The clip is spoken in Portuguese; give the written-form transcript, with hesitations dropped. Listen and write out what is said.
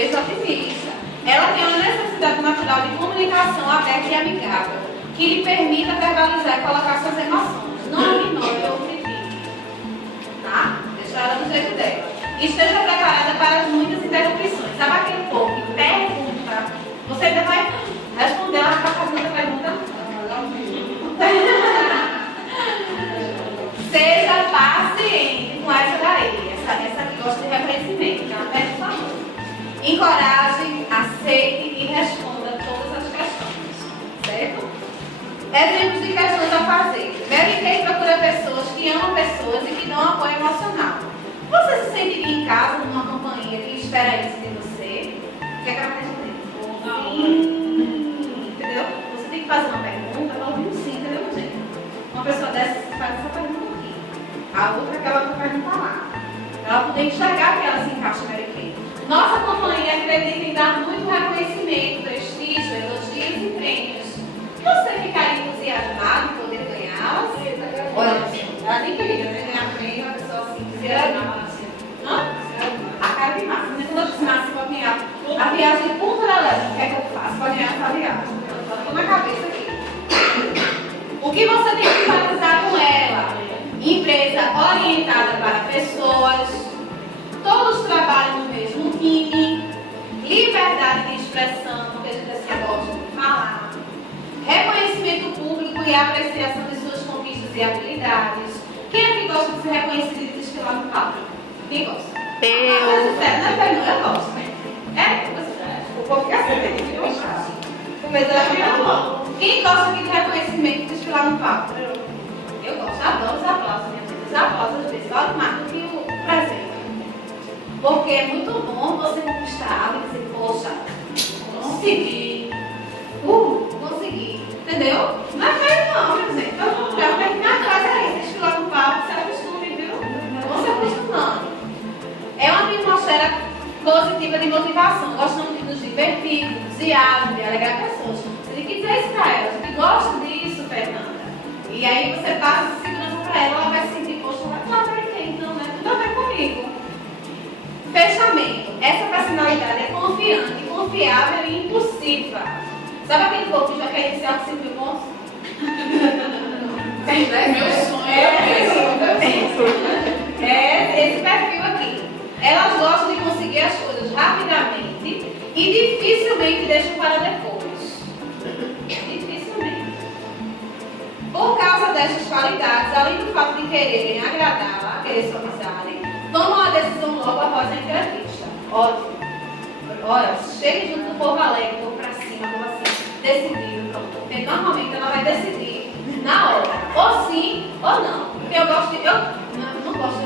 seja otimista. Ela tem uma necessidade natural de comunicação aberta e amigável, que lhe permita verbalizar e colocar suas emoções. Não ignore ou critique. Tá? Deixa ela do jeito dela. Esteja preparada para as muitas interrupções. Sabe aquele povo que pergunta? Você ainda vai responder, ela está fazendo outra pergunta? Seja paciente com essa daí. Essa que gosta de reconhecimento. Que ela pede favor. Encoraje, aceite e responda todas as questões. Certo? Exemplos de questões a fazer. Mary Kay procura pessoas que amam pessoas e que dão apoio emocional. Você se sentiria em casa numa companhia que espera isso de você? O que é que ela quer dizer? Sim. Entendeu? Você tem que fazer uma pergunta, ela ouviu sim, entendeu, gente? Uma pessoa dessa faz essa pergunta aqui. A outra aquela outra pergunta lá. Ela poder enxergar que ela se encaixa Mary Kay. Nossa companhia acredita em dar muito reconhecimento, prestígio, elogios e prêmios. Você ficaria entusiasmado em poder ganhá-las? Olha, ela nem queria ganhar prêmio, uma pessoa assim, entusiasmada. A cara de massa. Quando eu disse massa para ganhar a viagem de Punta da Leste, o que é que eu faço para ganhar essa viagem? Eu estou na cabeça aqui. O que você tem que finalizar com ela? Empresa orientada para pessoas, todos trabalham no mesmo time, liberdade de expressão, porque a gente assim gosta de falar, reconhecimento público e apreciação de suas conquistas e habilidades. Quem é que gosta de ser reconhecido e desfilar no palco? Quem gosta? Eu. Eu gosto. O povo quer saber, tem que gostar. Com medo da minha mão. Quem gosta de reconhecimento e desfilar no palco? Eu gosto, adoro os aplausos, minha filha. Os aplausos às vezes valem mais do que o presente. Porque é muito bom você conquistar e dizer, poxa, consegui. Consegui. Entendeu? Não é feio não, meu gente. Então, já terminar atrás aí, desfilar no palco, se acostume, viu? Vão se acostumando. É uma atmosfera positiva de motivação. Gostamos de nos divertir, de entusiasmo, de alegrar pessoas. Você tem que dizer isso para ela. A gente gosta disso, Fernanda. E aí você passa segurança para ela, ela vai se sentir, poxa, vai para quem então, né? Tudo a ver comigo. Fechamento. Essa personalidade é confiante, confiável e impulsiva. Sabe aquele povo que já quer iniciar com 5 mil pontos? Meu sonho é esse perfil aqui. Elas gostam de conseguir as coisas rapidamente e dificilmente deixam para depois. Dificilmente. Por causa destas qualidades, além do fato de quererem agradá-la, querer suavizarem, tomam a decisão logo após a entrevista. Ótimo. Olha, chegue junto do povo alegre, vou pra cima, vou assim, decidido, pronto. Porque normalmente ela vai decidir na hora, ou sim ou não. Porque eu não gosto